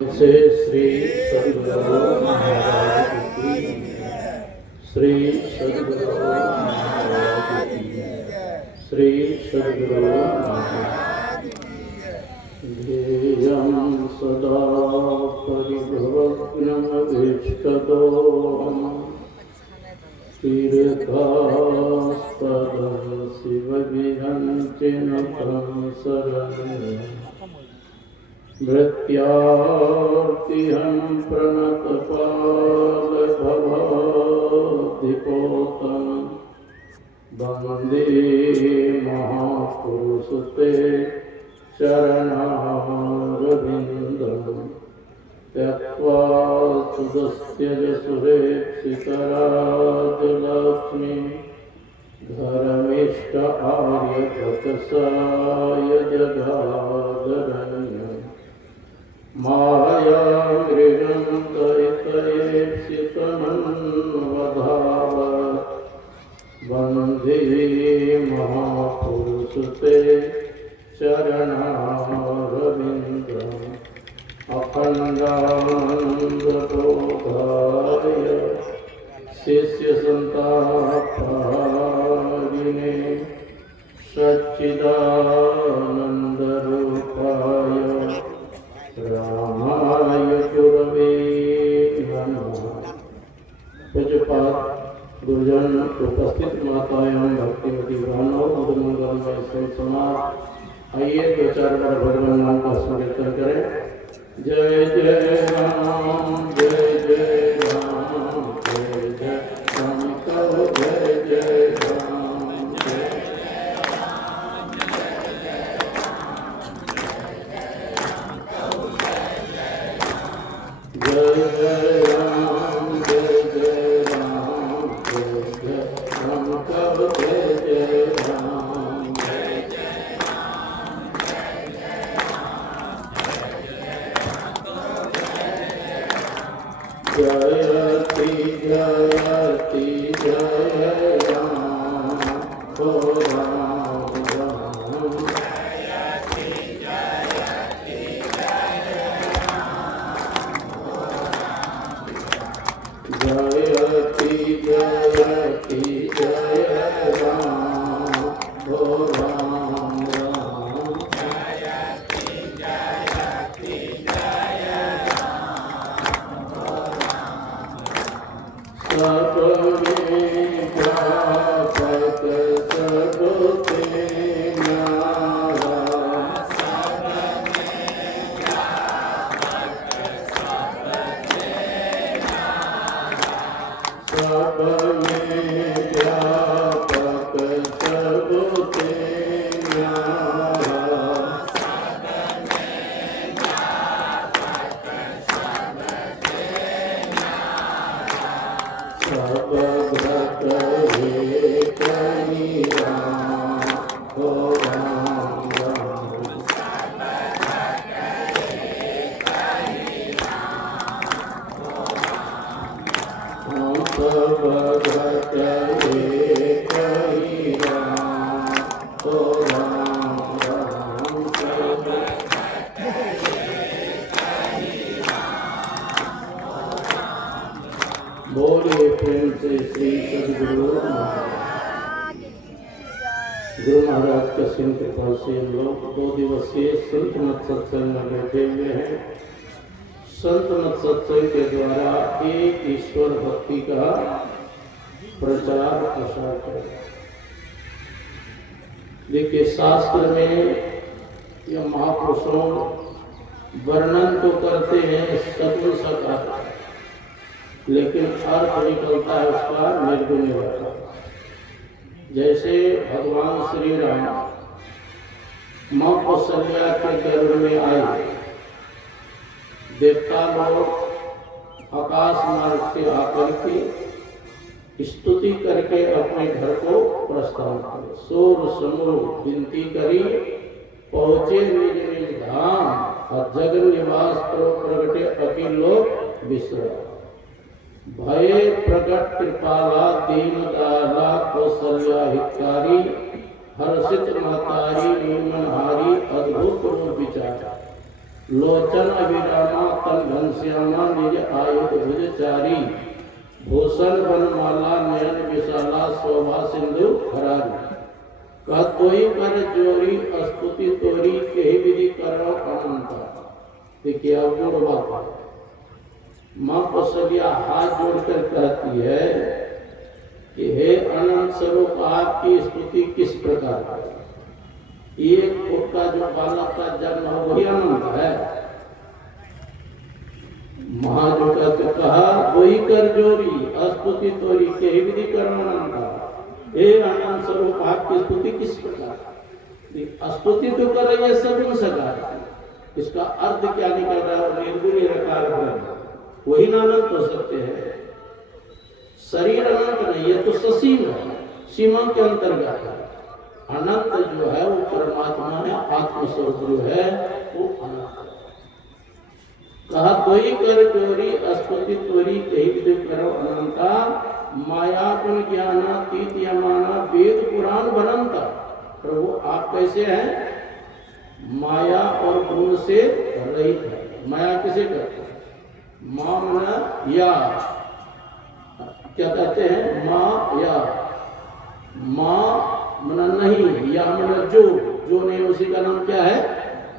से श्री सद्गुरु महाराज की श्री सद्गुरु महाराज की श्री सद्गुरु महाराज ध्येयं सदा परिभवग्नमभीष्टदोहम् तीर्थास्पदं शिवविरञ्चिनुतं शरणं मृत्यार्तिहं प्रणतपालभवाब्धिपोतं वन्दे महापुरुषते चरणारविन्दं त्यक्त्वा सुदस्त्यजसुरेक्षितराजलक्ष्मी धर्मिष्ठ आर्यवतसाय जगादरण्यम् माया गृहं दयितयेप्सितमन्वधावत् वन्दे महापुरुषते चरणारविन्दम् अखण्डानन्दबोधाय शिष्यसन्तापहारिणे सच्चिदानन्दरूपाय रामाय गुरवे नमः। पूज्यपाद गुरुजन उपस्थित माताएं भक्तिमती बहनों मंगलमय संत समाज, आइए दो चार बार भगवान नाम का संकीर्तन करें। जय जय राम जय जय राम जय जय राम कहो जय जय राम जय जय राम जय जय राम जय जय राम कहो जय जय राम जय जय जयति जयति जय राम हो राम राम जयति जयति जय जयति जयति जय राम हो राम राम जयति जयति जय सब में व्यापक सबके न्यारा सब में व्यापक सबके न्यारा सब में व्यापक सबके न्यारा सब में व्यापक सबके सब भक्त हे कहीं राम हो राम राम सब भक्त हे कहीं राम हो राम हम सब भक्त हे कहीं राम हो राम राम सब भक्त हे कहीं राम हो राम। बोलिए प्रेम से श्री सद्गुरु महाराज। गुरु महाराज के सिंह कृपा से हम लोग 2 दिवसीय संत मत सत्संग में बैठे हुए हैं। संत मत सत्संग के द्वारा एक ईश्वर भक्ति का प्रचार प्रसार करें। देखिए शास्त्र में यह महापुरुषों वर्णन तो करते हैं सगुण सका, लेकिन अर्थ निकलता है उसका निर्गुण होता। जैसे भगवान श्री राम मां कौशल्या के गर्भ में आए, देवता लोग आकाश मार्ग से आकर के स्तुति करके अपने घर को प्रस्थान करे। सोर समूह विनती करी पहुंचे निज निज धाम और जगन निवास पर प्रगटे अखिल लोक विश्राम। भय प्रकट कृपाला दीन दयाला कौशल्या हितकारी हर्षित महतारी निर्मनहारी अद्भुत रूप विचार लोचन अभिरामा घनश्यामा निज आयुध भुजचारी भूषण बनमाला नयन विशाला शोभा सिंधु खरारी कह तोई कर जोरी स्तुति तोरी कही विधि करो अनंता। देखिए अब जोड़ बात है, माँ कौशल्या हाथ जोड़कर कहती है कि हे अनंत स्वरूप आपकी स्तुति किस प्रकार है। एक फुट का जो बालक का जन्म हो वही अनंत है। महाजो का कहा वही कर जोरी स्तुति तोरी कही विधि करो अनंता। हे अनंत स्वरूप आपकी स्तुति किस प्रकार। स्तुति तो कर रही है सगुण सकार, इसका अर्थ क्या निकल रहा है, निर्गुण निराकार वही अनंत हो सकते हैं। शरीर अनंत नहीं है तो ससीम है, सीमा के अंतर्गत है। अनंत जो है वो परमात्मा है, आत्मस्वरूप जो है वो अनंत है। कहा तोई कर चोरी स्तुति तोरी कही विधि करो अनंता। माया गुण ज्ञानातीत यमाना वेद पुराण बनंता। प्रभु आप कैसे हैं, माया और गुण से रहित है। माया किसे कहते हैं, मां या क्या कहते हैं, मां या मां मना नहीं, या मना जो नहीं, उसी का नाम क्या है,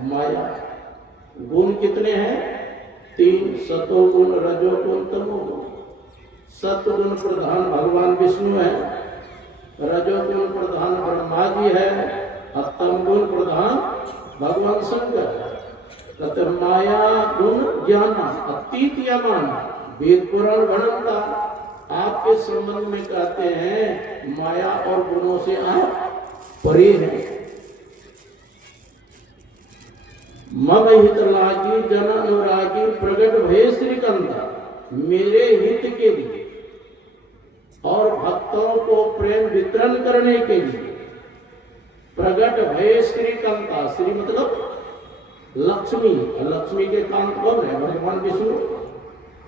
माया। गुण कितने हैं, 3, सतोगुण रजोगुण तमोगुण। सत्वगुण प्रधान भगवान विष्णु है, रजोगुण प्रधान ब्रह्मा जी है, और तमगुण प्रधान भगवान शंकर। तथा माया गुण ज्ञान अतीत यमान वेद पुराण बनंता। आपके संबंध में कहते हैं माया और गुणों से आप परे हैं। मम हित लागी जन अनुरागी प्रगट भय श्रीकंता। मेरे हित के लिए और भक्तों को प्रेम वितरण करने के लिए प्रगट भय श्रीकंता। श्री मतलब लक्ष्मी, लक्ष्मी के कांत कौन है, भगवान विष्णु,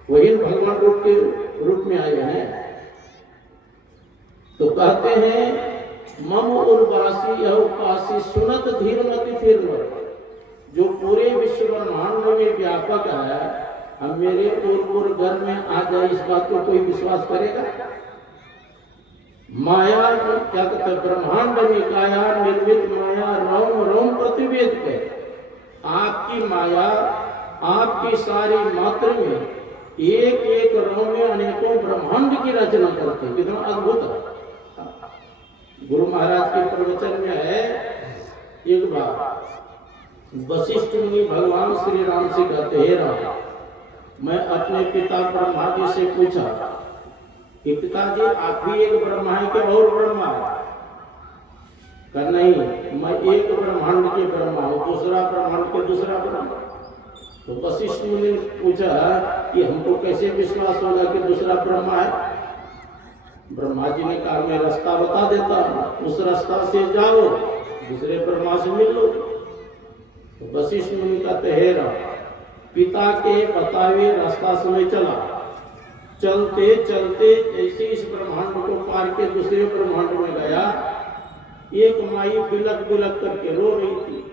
वही भगवान रूप में आए हैं। तो कहते हैं मम उर्वासी यह उपासी सुनत धीरमति फिर जो पूरे विश्व ब्रह्मांड में व्यापक है, अब मेरे पूर्व घर में आ जाए इस बात को कोई विश्वास करेगा। माया क्या कहते ब्रह्मांड निकाया निर्मित माया रोम रोम प्रतिवेद के। आपकी माया आपकी सारी मात्र में एक एक रोम में अनेकों ब्रह्मांड की रचना करते, कितना अद्भुत है। गुरु महाराज के प्रवचन में है, एक बार वशिष्ठ मुनि भगवान श्री राम से कहते हैं, राम मैं अपने पिता ब्रह्मा जी से पूछा कि पिताजी आप भी एक ब्रह्मा है कि और ब्रह्मा है। कहा नहीं, मैं एक ब्रह्मांड के ब्रह्मा हूँ, दूसरा ब्रह्मांड के दूसरा ब्रह्मा। तो वशिष्ठ मुनि ने पूछा कि हमको कैसे विश्वास होगा कि दूसरा ब्रह्मा है। ब्रह्मा जी ने कहा मैं रास्ता बता देता हूँ, उस रास्ता से जाओ, दूसरे ब्रह्मा से मिल लो। तो वशिष्ठ मुनि कहते हैं राम पिता के बतावे रास्ता से मैं चला, चलते चलते जैसे इस ब्रह्मांड को पार के दूसरे ब्रह्मांड में गया, एक माई बिलक बिलक करके रो रही थी।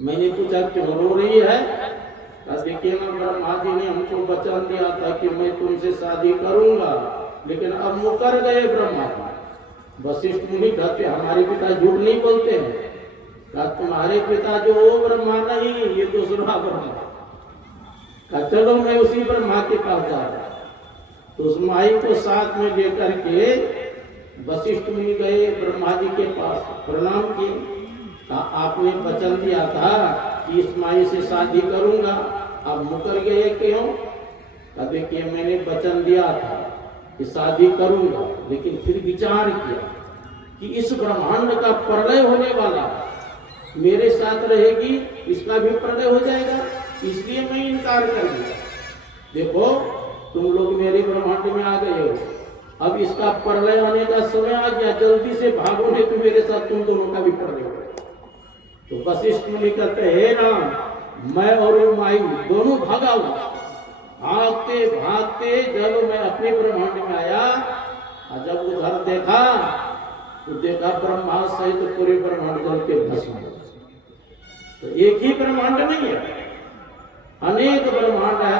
मैंने पूछा क्यों रो रही है। देखिए ना ब्रह्मा जी ने हमको वचन दिया था कि मैं तुमसे शादी करूंगा, लेकिन अब मुकर गए ब्रह्मा जी। वशिष्ठ मुनि कहते हमारे पिता झूठ नहीं बोलते हैं, तुम्हारे पिता जो वो ब्रह्मा नहीं, ये दूसरा ब्रह्मा। चलो मैं उसी ब्रह्मा के पास जा रहा। तो उस माई को साथ में लेकर के वशिष्ठ मुनि गए ब्रह्मा जी के पास, प्रणाम किए। आपने वचन दिया था कि इस माई से शादी करूंगा, अब मुकर गए क्यों। देखिए मैंने वचन दिया था कि शादी करूंगा, लेकिन फिर विचार किया कि इस ब्रह्मांड का प्रलय होने वाला मेरे साथ रहेगी, इसका भी प्रलय हो जाएगा, इसलिए मैं इनकार कर दिया। देखो तुम लोग मेरे ब्रह्मांड में आ गए हो, अब इसका प्रलय होने का समय आ गया, जल्दी से भागो नहीं तो मेरे साथ तुम दोनों का भी प्रलय हो। तो वशिष्ठ मुनि कहते हे राम मैं और वो माई दोनों भागा हुआ। भागते भागते जब मैं अपने ब्रह्मांड में आया, और जब उधर देखा तो देखा ब्रह्मा सहित पूरे ब्रह्मांड जल के भस्म। तो एक ही ब्रह्मांड नहीं है, अनेक ब्रह्मांड है,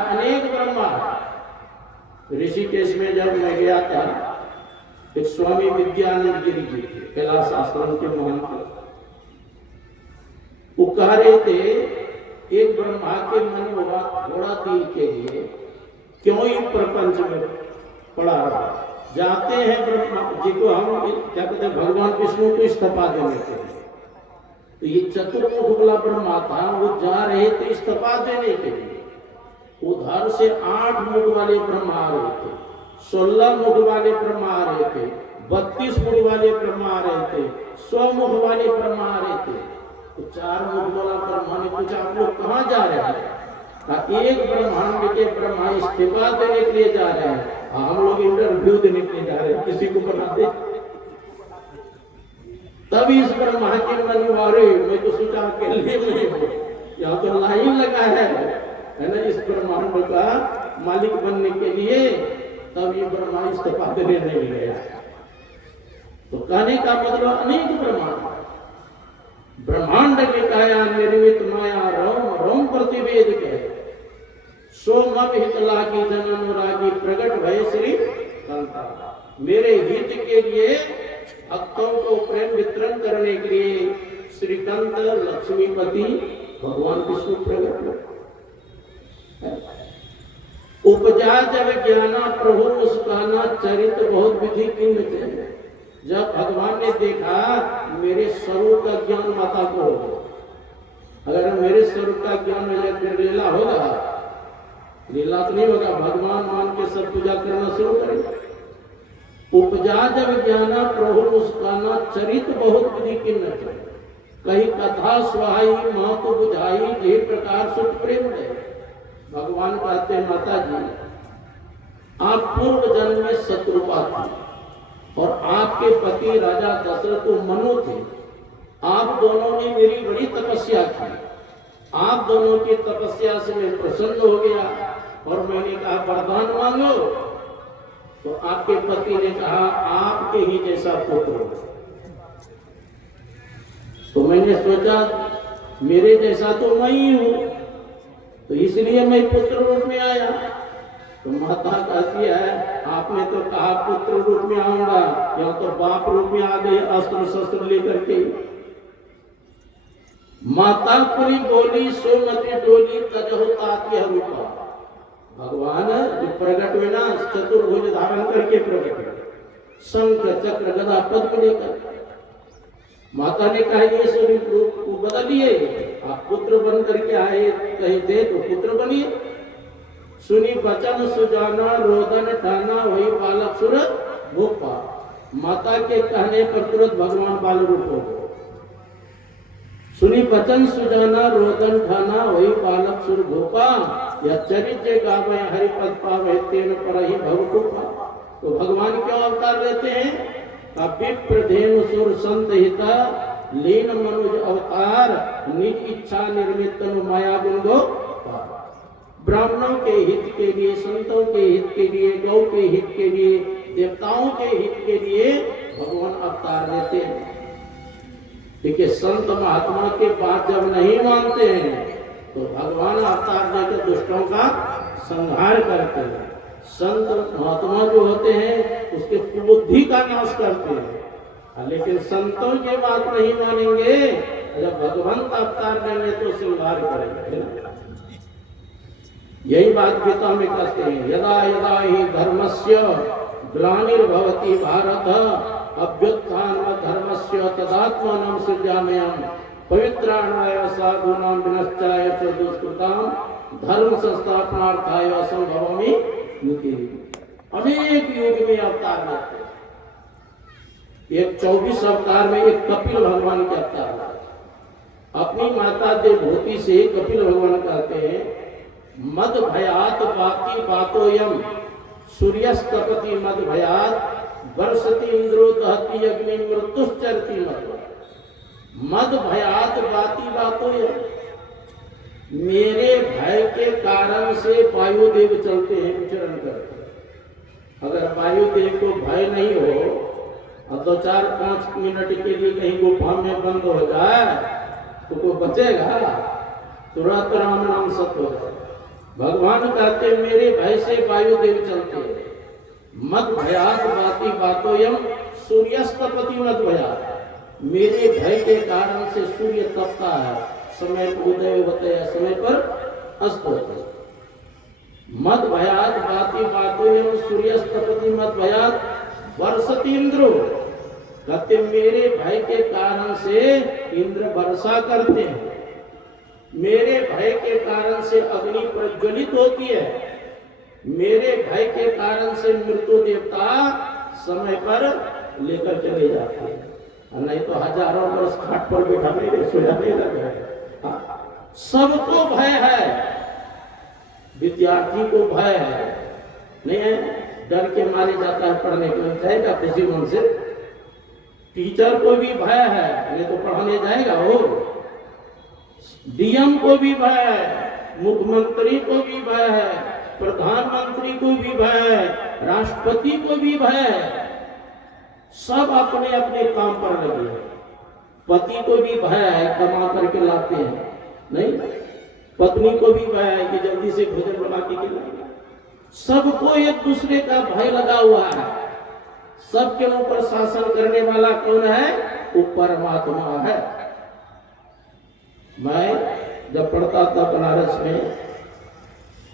ऋषिकेश में जब मैं गया था, एक स्वामी विद्यानंद गिरी जी थे, कैलाश आश्रम के महंत। वो कह रहे थे, एक ब्रह्मा के मन होगा थोड़ा दिल के लिए क्यों ही प्रपंच में पड़ा रहा। जाते हैं ब्रह्मा जी को हम क्या कहते हैं, भगवान विष्णु को इस्तीफा देने के लिए। तो ये चतुर्मुख वाला ब्रह्मा था, वो जा रहे थे इस्तीफा देने के लिए। उधर से 8 मुख वाले ब्रह्मा आ रहे थे, 16 मुख वाले ब्रह्मा आ रहे थे, 32 मुख वाले ब्रह्मा आ रहे थे, 100 मुख वाले ब्रह्मा आ रहे थे। तो 4 मुख वाला ब्रह्मा ने पूछा, आप लोग कहाँ जा रहे हैं? एक ब्रह्मांड के ब्रह्मा इस्तीफा देने के लिए जा रहे हैं, हम लोग इंटरव्यू देने के लिए जा रहे हैं, किसी को बना दे। तब इस ब्रह्मा के मन वारे, मैं तो सोचा अकेले में हूँ, यहाँ तो लाइन लगा है ना, इस ब्रह्मांड का मालिक बनने के लिए। तब ये ब्रह्मा इस्तीफा देने नहीं गया। तो कहने का मतलब अनेक ब्रह्मांड के काया निर्मित माया रोम रोम प्रतिवेद के सोमव हित लागी जन अनुरागी प्रगट भय श्री कांता। मेरे हित के लिए, भक्तों को प्रेम वितरण करने के लिए श्रीकांत लक्ष्मीपति भगवान विष्णु प्रकट हुए। उपजा जब ज्ञाना प्रभु मुस्काना चरित बहुत विधि किन्न। जब भगवान ने देखा मेरे स्वरूप का ज्ञान माता को हो गया, अगर मेरे स्वरूप का ज्ञान हो जाए फिर लीला होगा? लीला तो नहीं होगा, भगवान मान के सब पूजा करना शुरू करेगा। उपजा जब ज्ञाना प्रभु मुस्काना चरित बहुत विधि किन्न। कही कथा सुहाई महत्व बुझाई जे प्रकार सुख प्रेम है। भगवान कहते हैं, माता जी आप पूर्व जन्म में शत्रुपा थी और आपके पति राजा दशरथ को मनु थे। आप दोनों ने मेरी बड़ी तपस्या की, आप दोनों की तपस्या से मैं प्रसन्न हो गया और मैंने कहा वरदान मांगो। तो आपके पति ने कहा आपके ही जैसा पुत्र हो। तो मैंने सोचा मेरे जैसा तो मैं ही हूं, तो इसलिए मैं पुत्र रूप में आया। तो माता कहती है, आपने तो कहा पुत्र रूप में आऊंगा, या तो बाप रूप में आ गए अस्त्र शस्त्र लेकर के। माता पुरी बोली सोमती डोली तजहु ताती रूपा। भगवान जो प्रकट हुए ना, चतुर्भुज धारण करके प्रकट हुए, शंख चक्र गदा पद्म लेकर। माता ने कहा ये स्वरूप रूप को बदलिए, आप पुत्र बन करके आए कहे थे तो पुत्र बनिए। सुनी बचन सुजाना रोदन ठाना वही बालक सुर गोपा। माता के कहने पर तुरंत भगवान बाल रूप हो गए। सुनी बचन सुजाना रोदन ठाना वही बालक सुर गोपा। या चरित्र गावे हरिपद पावे तेन पर ही भवकुपा। तो भगवान क्यों अवतार लेते हैं? विप्रधेनु सुर संत हिता लीन मनुज अवतार निज इच्छा निर्मित माया गुण। ब्राह्मणों के हित के लिए, संतों के हित के लिए, गौ के हित के लिए, देवताओं के हित के लिए भगवान अवतार लेते हैं। देखिए संत महात्मा के बात जब नहीं मानते हैं तो भगवान अवतार लेकर दुष्टों का संहार करते हैं। संत महात्मा जो होते हैं उसके बुद्धि का नाश करते हैं, लेकिन संतों की बात नहीं मानेंगे, जब भगवान का अवतार लेंगे तो संहार करेंगे। यही बात गीता में कहते हैं, यदा यदा ही धर्मस्य ग्लानिर्भवति भारत अभ्युत्थान धर्मस्य तदात्मानं सृजाम्यहम् पवित्राणाय साधूनां विनश्चाय च दुष्कृतां धर्म संस्थापनार्थाय संभवामि युगे। अनेक युग में अवतार लेते हैं। एक 24 अवतार में एक कपिल भगवान के अवतार है। अपनी माता देवभूति से कपिल भगवान कहते हैं, मद भयात बाती बातोयम सूर्यस्तपति मद भयात वर्षति इंद्रो दहति अग्नि मृत्युश्चरति मद भयात बाती बातोयम। मेरे भय के कारण से वायुदेव चलते हैं, विचरण करते हैं। अगर वायुदेव को भय नहीं हो और 2-4-5 मिनट के लिए कहीं गुफा में बंद हो जाए तो कोई बचेगा? तुरंत राम नाम सत्य हो जाए। भगवान कहते मेरे भय से वायुदेव चलते हैं। मत भयात बाती बातोयम सूर्यस्तपति मत भयात। मेरे भय के कारण से सूर्य तपता है, समय पर उदय होता है, समय पर अस्त होता है। मत भयात बाती बातोयम सूर्यस्तपति मत भयात वर्षति इंद्रो। कहते मेरे भय के कारण से इंद्र वर्षा करते हैं, मेरे भय के कारण से अग्नि प्रज्वलित होती है, मेरे भय के कारण से मृत्यु देवता समय पर लेकर चले जाते हैं, नहीं तो हजारों वर्ष खाट पर बैठा मेरे सोया नहीं लगा। सबको भय है, विद्यार्थी को भय है, नहीं है, डर के मारे जाता है पढ़ने के लिए, जाएगा खुशी मन से। टीचर को भी भय है, नहीं तो पढ़ाने जाएगा वो। डीएम को भी भय है, मुख्यमंत्री को भी भय है, प्रधानमंत्री को भी भय है, राष्ट्रपति को भी भय है। सब अपने अपने काम पर लगे हैं। पति को भी भय है, कमा करके लाते हैं, नहीं, पत्नी को भी भय है कि जल्दी से भोजन बना के खिलाएंगे। सबको एक दूसरे का भय लगा हुआ है। सबके ऊपर शासन करने वाला कौन है? वो परमात्मा है। मैं जब पढ़ता था बनारस में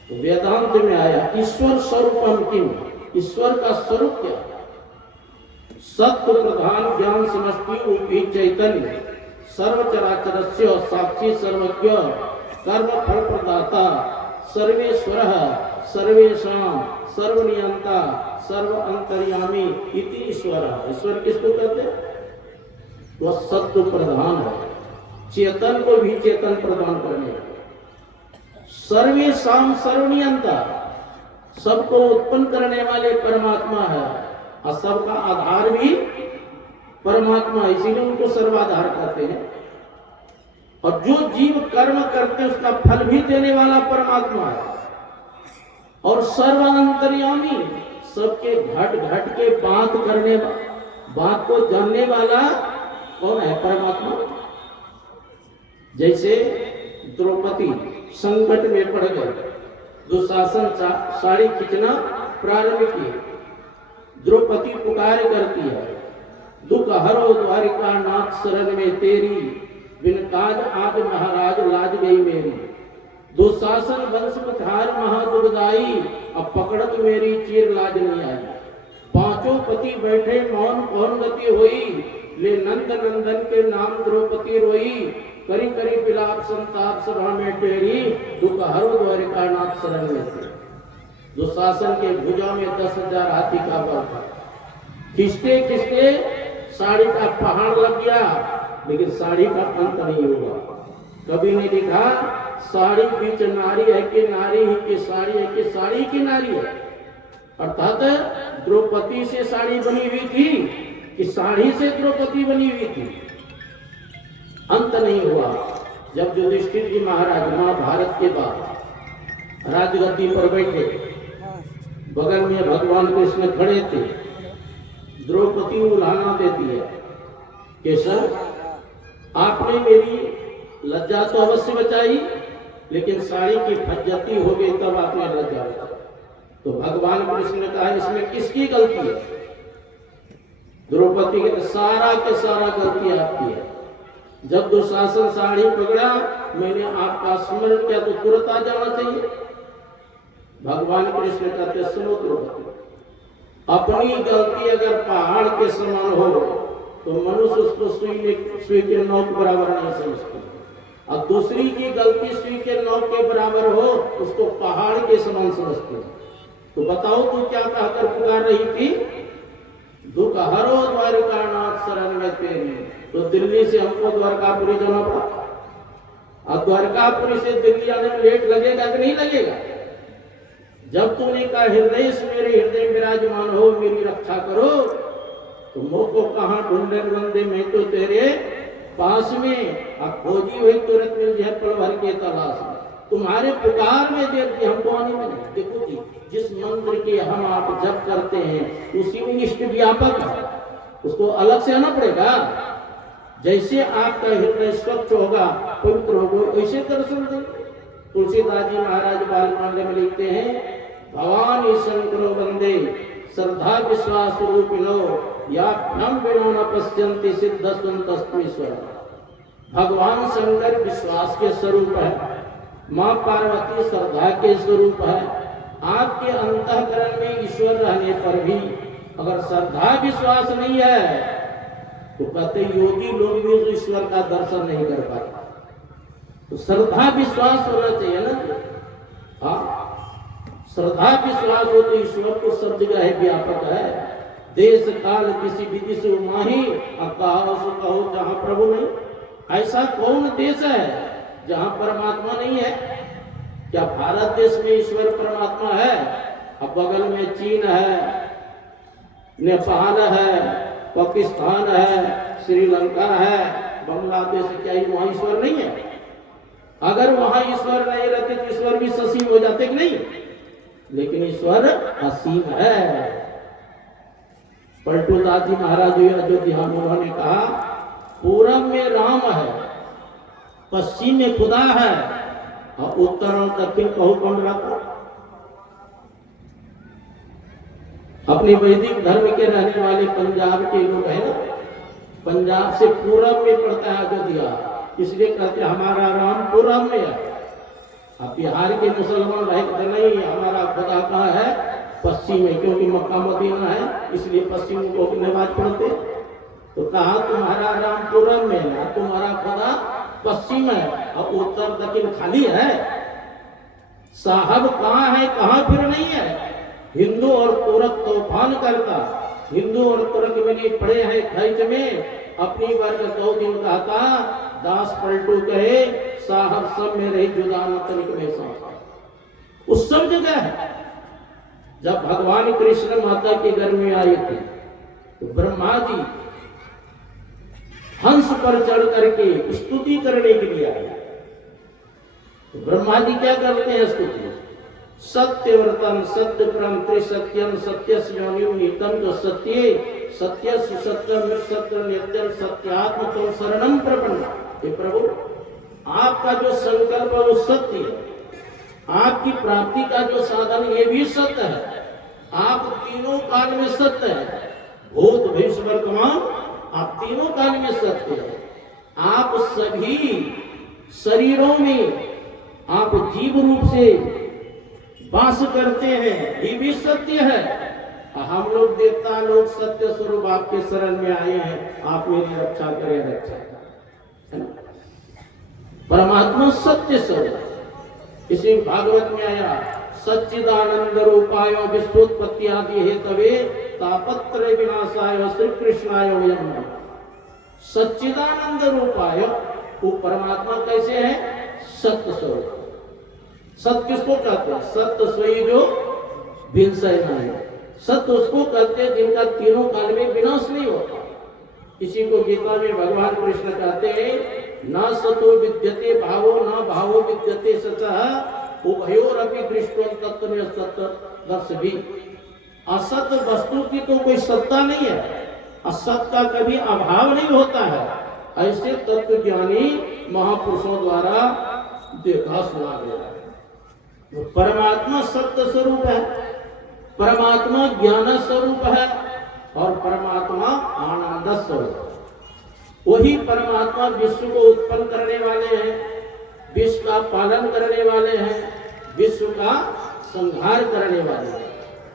तो वेदांत में आया ईश्वर स्वरूपम किम, ईश्वर का स्वरूप क्या? सत्व प्रधान ज्ञान समष्टि उपी चैतन्य सर्वचराचरस्य साक्षी सर्वज्ञ कर्म फल प्रदाता सर्वेश्वरः सर्वेषां सर्वनियंता सर्व अंतर्यामी इति ईश्वर। ईश्वर किसको कहते हैं? वह सत्व प्रधान है, चेतन को भी चेतन प्रदान करने, सर्वेषां सर्वनियंता, सबको उत्पन्न करने वाले परमात्मा है, और सबका आधार भी परमात्मा, इसीलिए उनको सर्वाधार कहते हैं। और जो जीव कर्म करते हैं उसका फल भी देने वाला परमात्मा है। और सर्वांतर्यामी, सबके घट घट के बात करने, बात को जानने वाला कौन है? परमात्मा। जैसे द्रौपदी संकट में पड़ गए, दुशासन साड़ी खींचना प्रारंभ किए, द्रौपदी पुकार करती है, दुख हरो द्वारिका नाथ शरण में तेरी, बिन काज आज महाराज लाज गई मेरी। दुशासन वंश धार महादुर्गदाई, अब पकड़त मेरी चीर लाज नहीं आई। पांचों पति बैठे मौन कौन गति हुई, ले नंद नंदन के नाम द्रौपदी रोई। करी करी बिलाप संताप सभा में टेरी, दुख हरो द्वारिका नाथ शरण में तेरी। दुशासन के भुजा में 10,000 हाथी का बल था, खिंचते खिंचते साड़ी का पहाड़ लग गया, लेकिन साड़ी का अंत नहीं हुआ। कभी नहीं लिखा साड़ी बीच नारी है कि नारी ही की साड़ी है कि साड़ी की नारी है। अर्थात द्रौपदी से साड़ी बनी हुई थी कि साड़ी से द्रौपदी बनी हुई थी, अंत नहीं हुआ। जब युधिष्ठिर जी महाराज महाभारत के बाद राजगद्दी पर बैठे, बगल में भगवान कृष्ण खड़े थे, द्रौपदी उल्हाना देती है, केशव आपने मेरी लज्जा तो अवश्य बचाई, लेकिन साड़ी की फज्जती हो गई तब आपने लज्जा बचाई। तो भगवान कृष्ण ने कहा इसमें किसकी गलती है? द्रौपदी के सारा गलती आपकी है। जब दुशासन साड़ी पकड़ा, मैंने आपका स्मरण किया तो तुरंत आ जाना चाहिए। भगवान कृष्ण कहते सुनो द्रौपदी, अपनी गलती अगर पहाड़ के समान हो तो मनुष्य उसको सुई के नोक बराबर नहीं समझते, और दूसरी की गलती सुई के नोक के बराबर हो उसको पहाड़ के समान समझते। तो बताओ तू क्या कहकर पुकार रही थी? दुख हरो द्वारिका नाथ शरण में तेरी। तो दिल्ली से हमको द्वारकापुरी जाना पड़ा, और द्वारकापुरी से दिल्ली आने में लेट लगेगा कि नहीं लगेगा? जब तूने कहा हृदय से मेरे हृदय विराजमान हो, मेरी रक्षा करो, तो मोको कहां ढूंढे बंदे, मैं तो तेरे पास में, अब खोजी हुई तुरंत मिल जाए पल भर के तलाश में। तुम्हारे पुकार में देती हमको आने में नहीं। देखो जी, जिस मंत्र के हम आप जप करते हैं उसी में इष्ट व्यापक है, उसको अलग से आना पड़ेगा। जैसे आपका हृदय स्वच्छ होगा, पवित्र होगा, वैसे दर्शन देंगे। तुलसीदास जी महाराज बालकांड में लिखते हैं, भवानी शंकरो वंदे श्रद्धा विश्वास रूपिणो या भ्रम विनो न पश्यन्ति सिद्धस्वन्तस्मीश्वर। भगवान शंकर विश्वास के स्वरूप है, माँ पार्वती श्रद्धा के स्वरूप है। आपके अंतःकरण में ईश्वर रहने पर भी अगर श्रद्धा विश्वास नहीं है तो कहते योगी लोग भी उस ईश्वर का दर्शन नहीं कर पाते। तो श्रद्धा विश्वास होना चाहिए ना। हाँ, श्रद्धा विश्वास हो तो ईश्वर को सब जगह व्यापक है। देश काल किसी विधि से माही कहो जहाँ प्रभु नहीं। ऐसा कौन देश है जहाँ परमात्मा नहीं है? क्या भारत देश में ईश्वर परमात्मा है? अब बगल में चीन है, नेपाल है, पाकिस्तान है, श्रीलंका है, बांग्लादेश, क्या वहां ईश्वर नहीं है? अगर वहां ईश्वर नहीं रहते तो ईश्वर भी ससीम हो जाते कि नहीं? लेकिन ईश्वर असीम है। पलटू दास जी महाराज अयोध्या में उन्होंने कहा पूरब में राम है, पश्चिम में खुदा है और उत्तर और दक्षिण कहू कौन रहता? अपने वैदिक धर्म के रहने वाले पंजाब के लोग हैं ना, पंजाब से पूरब में पड़ता है अयोध्या, इसलिए कहते हैं हमारा राम पूरब में है। अब बिहार के मुसलमान रहते नहीं, हमारा खुदा कहाँ है? पश्चिम में, क्योंकि मक्का मदीना है इसलिए पश्चिम को नमाज पढ़ते। तो कहा तुम्हारा राम पूरब में है, तुम्हारा खुदा पश्चिम है और उत्तर दक्षिण खाली है। साहब कहाँ है, कहाँ फिर नहीं है? हिंदू और तुर्क तूफान करता, हिंदू और तुर्क में पड़े हैं खैच में। अपनी वर्ग 2 दिन कहता दास पलटू कहे साहब सब में रही जुदा न तनिक में साहब। उस सब जगह है। जब भगवान कृष्ण माता के घर में आए थे तो ब्रह्मा जी हंस पर चढ़ करके स्तुति करने के लिए आए। तो ब्रह्मा जी क्या करते हैं स्तुति? सत्यव्रतम सत्य परम त्रिसत्यम सत्यम जो सत्य सत्य सत्यम सत्य नित्यम सत्यात्म तो शरणम प्रपन्ना। हे प्रभु, आपका जो संकल्प है वो सत्य है, आपकी प्राप्ति का जो साधन ये भी सत्य है। आप तीनों काल में सत्य है, भूत भविष्य वर्तमान, आप तीनों काल में सत्य है। आप सभी शरीरों में आप जीव रूप से वास करते हैं, ये भी सत्य है। हम लोग देवता लोग सत्य स्वरूप आपके शरण में आए हैं, आप मेरी रक्षा करें, रक्षा है ना। परमात्मा सत्य स्वरूप, इसी भागवत में आया सच्चिदानंद रूपाय विश्वोत्पत्ति आदि हेतवे तापत्रय विनाशाय श्री कृष्णाय वयम् नमः। सच्चिदानंद रूपाय, वो परमात्मा कैसे है? सत्य स्वरूप। सत्य किसको कहते हैं? सत्य सोई जो विनशय नहीं। सत्य उसको कहते हैं जिनका तीनों काल में विनाश नहीं होता। इसी को गीता में भगवान कृष्ण कहते हैं न सतो विद्यते भावो न भावो विद्यते सतः उभयोरपि दृष्टो तत्व में सत्य दर्श भी। असत वस्तु की तो कोई सत्ता नहीं है, असत का कभी अभाव नहीं होता है। ऐसे तत्व ज्ञानी महापुरुषों द्वारा देखा सुना गया है। परमात्मा सत्य स्वरूप है, परमात्मा ज्ञान स्वरूप है और परमात्मा आनंद स्वरूप। वही परमात्मा विश्व को उत्पन्न करने वाले हैं, विश्व का पालन करने वाले हैं, विश्व का संहार करने वाले हैं।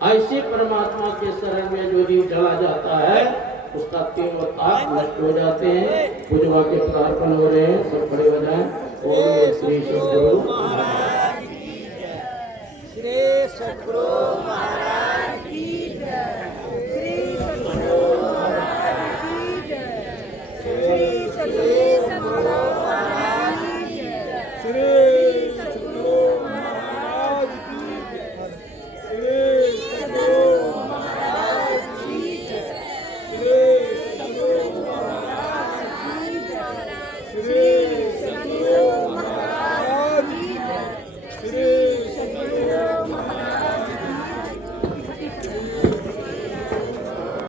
ऐसे परमात्मा के शरण में जो जीव चला जाता है उसका तीनों ताप नष्ट हो जाते हैं। पूजवा के प्रार्थना हो रहे हैं, सब खड़े हो जाएं। ओम श्री सद्गुरु श्री सद्गुरु